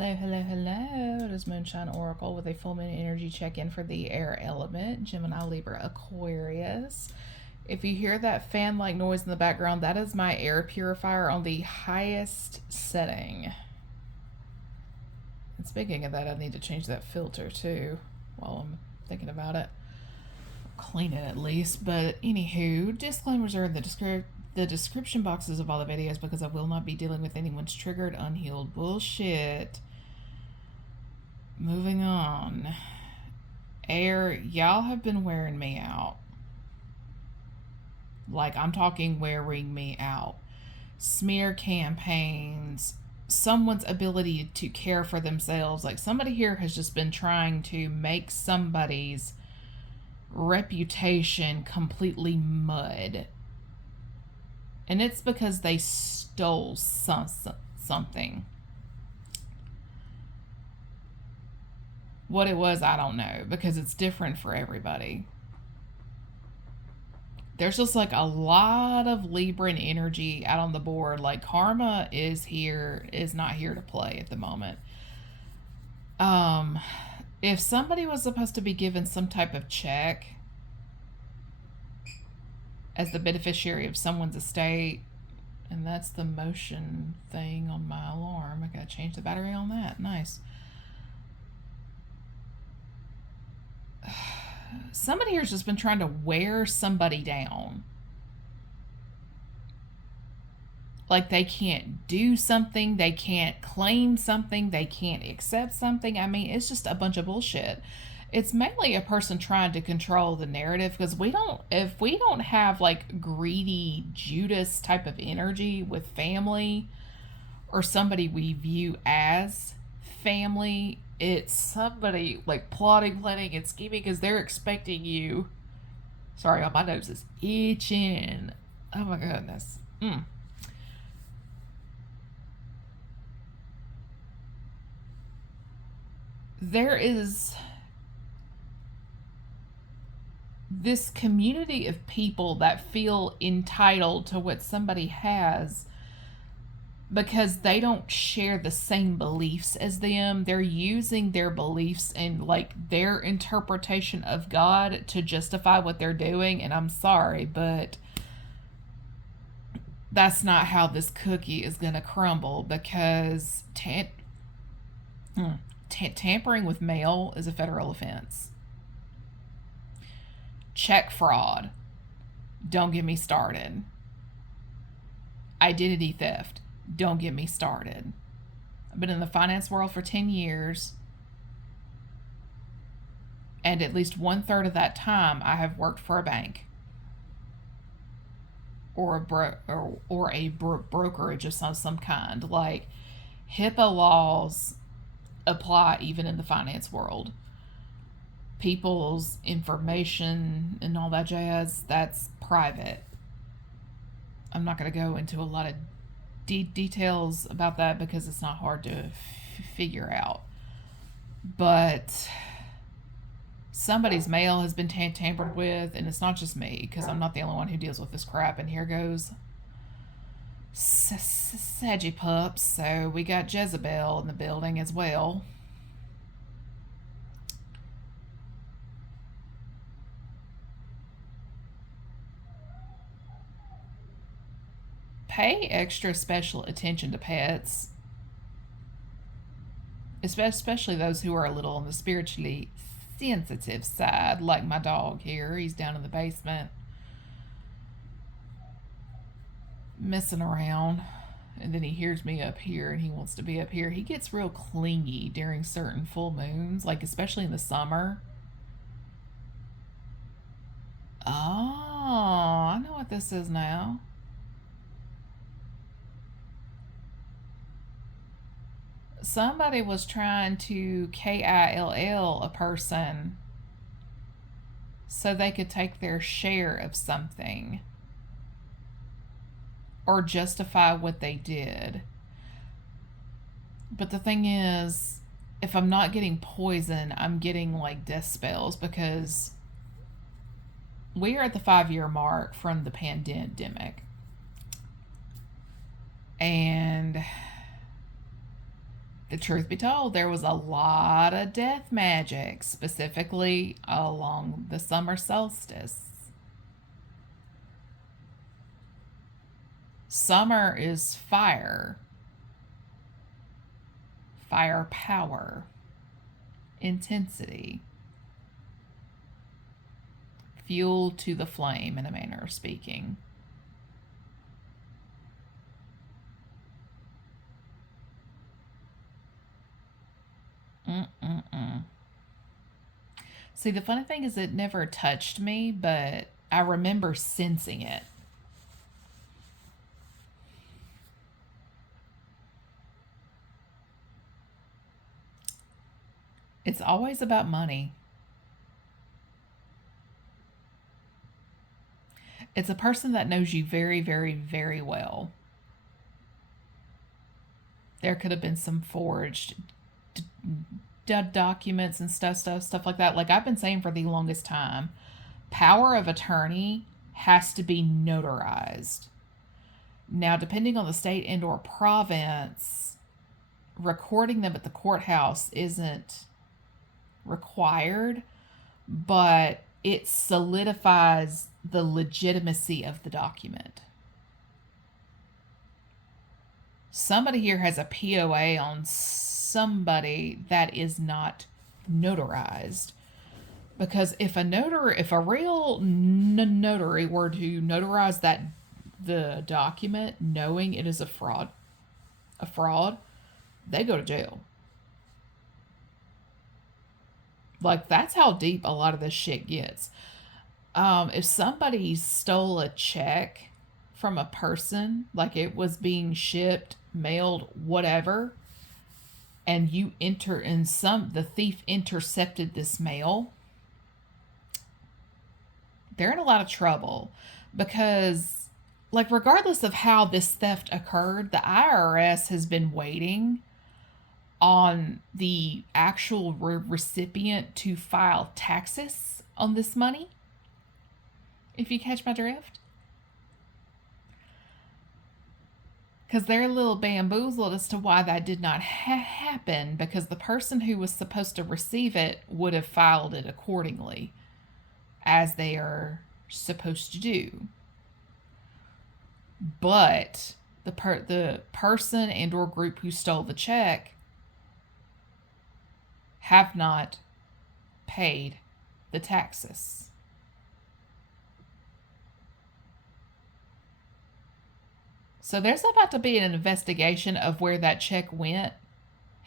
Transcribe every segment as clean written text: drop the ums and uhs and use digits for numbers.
Hello, hello, hello. It is Moonshine Oracle with a full moon energy check-in for the air element, Gemini, Libra, Aquarius. If you hear that fan-like noise in the background, that is my air purifier on the highest setting. And speaking of that, I need to change that filter too while I'm thinking about it. Clean it at least. But anywho, disclaimers are in the description boxes of all the videos because I will not be dealing with anyone's triggered, unhealed bullshit. Moving on. Air, y'all have been wearing me out. Like, I'm talking wearing me out. Smear campaigns, someone's ability to care for themselves. Like, somebody here has just been trying to make somebody's reputation completely mud. And it's because they stole something. What it was, I don't know, because it's different for everybody. There's just like a lot of Libran energy out on the board. Like, karma is not here to play at the moment. If somebody was supposed to be given some type of check as the beneficiary of someone's estate, and that's the motion thing on my alarm. I gotta change the battery on that. Nice. Somebody here's just been trying to wear somebody down. Like, they can't do something, they can't claim something, they can't accept something. I mean, it's just a bunch of bullshit. It's mainly a person trying to control the narrative, because if we don't have like greedy Judas type of energy with family or somebody we view as family, it's somebody like plotting, planning, and scheming because they're expecting you. Sorry, my nose is itching. Oh my goodness. There is this community of people that feel entitled to what somebody has because they don't share the same beliefs as them. They're using their beliefs and like their interpretation of God to justify what they're doing. And I'm sorry, but that's not how this cookie is going to crumble, because tampering with mail is a federal offense. Check fraud. Don't get me started. Identity theft. Don't get me started. I've been in the finance world for 10 years, and at least 1/3 of that time I have worked for a bank or a brokerage of some kind. Like, HIPAA laws apply even in the finance world. People's information and all that jazz, that's private. I'm not going to go into a lot of details about that because it's not hard to figure out. But somebody's mail has been tampered with, and it's not just me, because I'm not the only one who deals with this crap. And here goes Sagipups. So we got Jezebel in the building as well. Pay extra special attention to pets, especially those who are a little on the spiritually sensitive side, like my dog here. He's down in the basement messing around, and then he hears me up here and he wants to be up here. He gets real clingy during certain full moons, like especially in the summer. Oh, I know what this is now. Somebody was trying to KILL a person so they could take their share of something or justify what they did. But the thing is, if I'm not getting poison, I'm getting like death spells, because we are at the 5-year mark from the pandemic. And The truth be told, there was a lot of death magic, specifically along the summer solstice. Summer is fire, firepower, intensity, fuel to the flame, in a manner of speaking. Mm-mm-mm. See, the funny thing is, it never touched me, but I remember sensing it. It's always about money. It's a person that knows you very, very, very well. There could have been some forged documents and stuff like that. Like I've been saying for the longest time, power of attorney has to be notarized. Now, depending on the state and or province, recording them at the courthouse isn't required, but it solidifies the legitimacy of the document. Somebody here has a POA on somebody that is not notarized. Because if a real notary were to notarize the document, knowing it is a fraud, they go to jail. Like that's how deep a lot of this shit gets. If somebody stole a check from a person, like it was being shipped, mailed, whatever, and the thief intercepted this mail, they're in a lot of trouble because, like, regardless of how this theft occurred, the IRS has been waiting on the actual recipient to file taxes on this money, if you catch my drift. Because they're a little bamboozled as to why that did not happen, because the person who was supposed to receive it would have filed it accordingly, as they are supposed to do. But the person and or group who stole the check have not paid the taxes. So there's about to be an investigation of where that check went,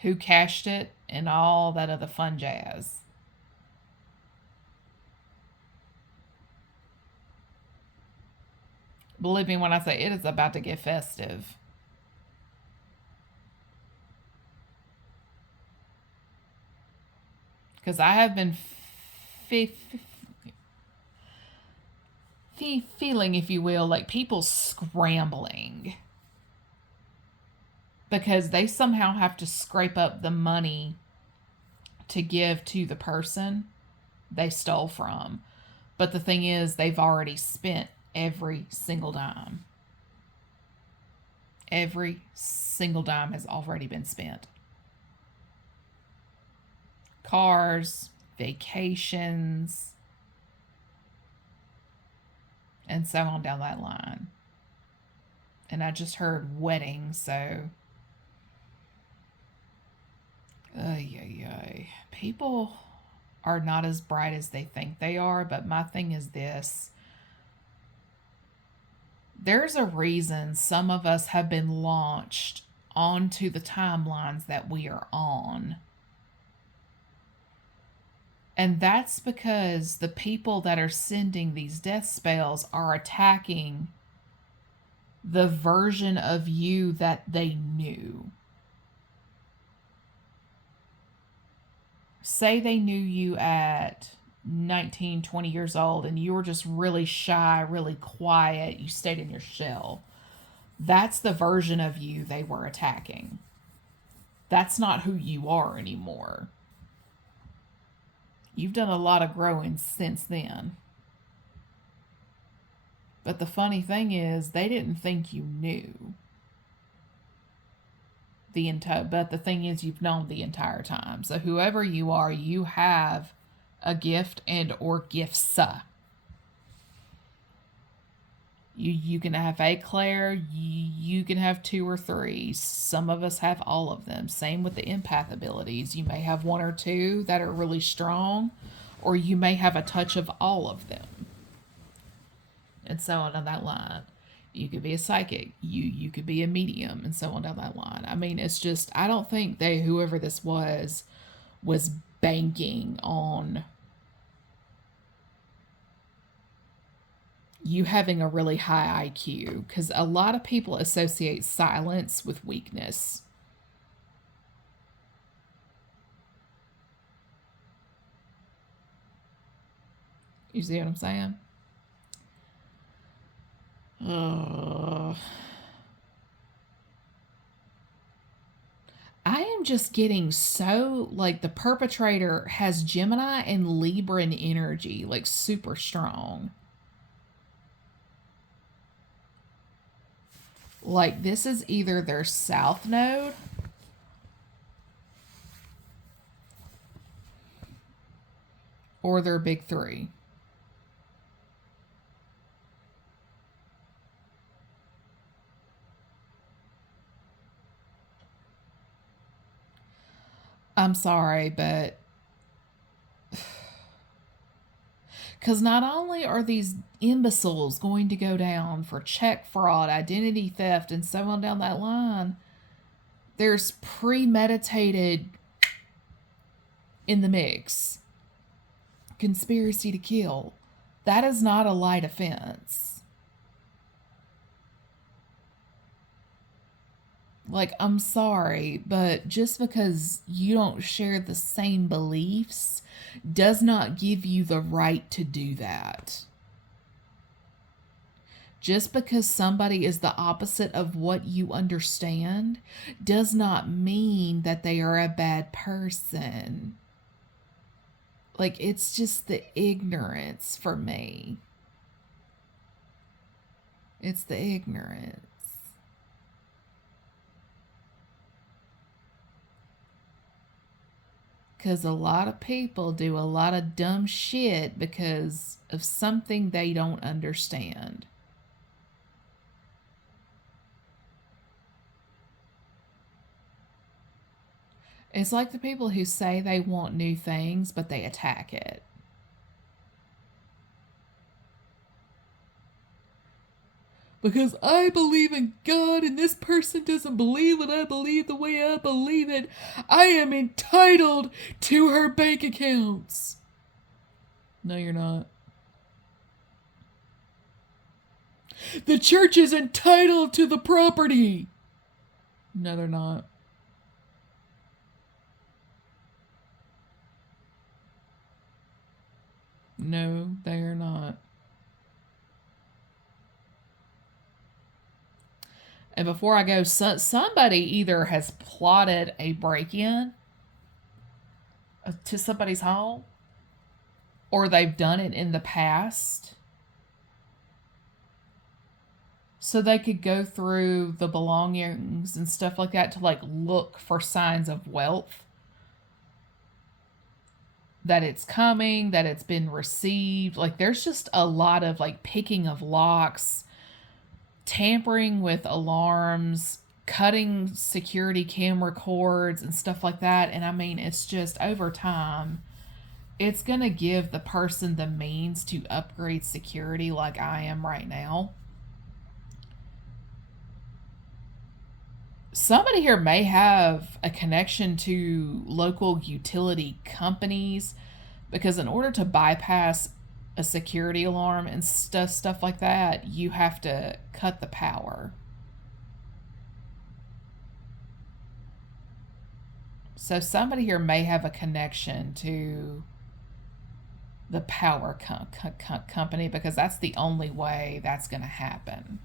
who cashed it, and all that other fun jazz. Believe me when I say it is about to get festive. Because I have been feeling, if you will, like people scrambling. Because they somehow have to scrape up the money to give to the person they stole from. But the thing is, they've already spent every single dime. Every single dime has already been spent. Cars, vacations, and so on down that line. And I just heard weddings, so people are not as bright as they think they are. But my thing is this: there's a reason some of us have been launched onto the timelines that we are on. And that's because the people that are sending these death spells are attacking the version of you that they knew. Say they knew you at 19, 20 years old and you were just really shy, really quiet, you stayed in your shell. That's the version of you they were attacking. That's not who you are anymore. You've done a lot of growing since then. But the funny thing is, they didn't think you knew. but the thing is, you've known the entire time. So whoever you are, you have a gift and or gifts. You can have eclair, you can have 2 or 3. Some of us have all of them. Same with the empath abilities. You may have 1 or 2 that are really strong, or you may have a touch of all of them. And so on down that line. You could be a psychic. You could be a medium, and so on down that line. I mean, it's just, I don't think whoever this was banking on you having a really high IQ, because a lot of people associate silence with weakness. You see what I'm saying? I am just getting so, like, the perpetrator has Gemini and Libran energy, like, super strong. Like, this is either their south node or their big 3. I'm sorry, but because not only are these imbeciles going to go down for check fraud, identity theft, and so on down that line, there's premeditated in the mix conspiracy to kill. That is not a light offense. Like, I'm sorry, but just because you don't share the same beliefs does not give you the right to do that. Just because somebody is the opposite of what you understand does not mean that they are a bad person. Like, it's just the ignorance for me. It's the ignorance. Because a lot of people do a lot of dumb shit because of something they don't understand. It's like the people who say they want new things, but they attack it. Because I believe in God and this person doesn't believe what I believe the way I believe it, I am entitled to her bank accounts. No, you're not. The church is entitled to the property. No, they're not. No, they are not. And before I go, somebody either has plotted a break-in to somebody's home, or they've done it in the past, so they could go through the belongings and stuff like that to, like, look for signs of wealth. That it's coming, that it's been received. Like, there's just a lot of, like, picking of locks, tampering with alarms, cutting security camera cords and stuff like that. And I mean, it's just over time, it's going to give the person the means to upgrade security like I am right now. Somebody here may have a connection to local utility companies, because in order to bypass a security alarm and stuff like that, you have to cut the power. So somebody here may have a connection to the power company, because that's the only way that's going to happen.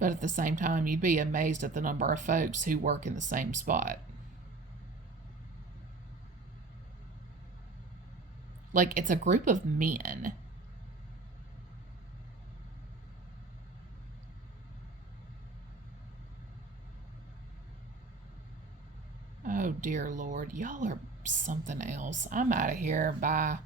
But at the same time, you'd be amazed at the number of folks who work in the same spot. Like, it's a group of men. Oh, dear Lord. Y'all are something else. I'm out of here. Bye.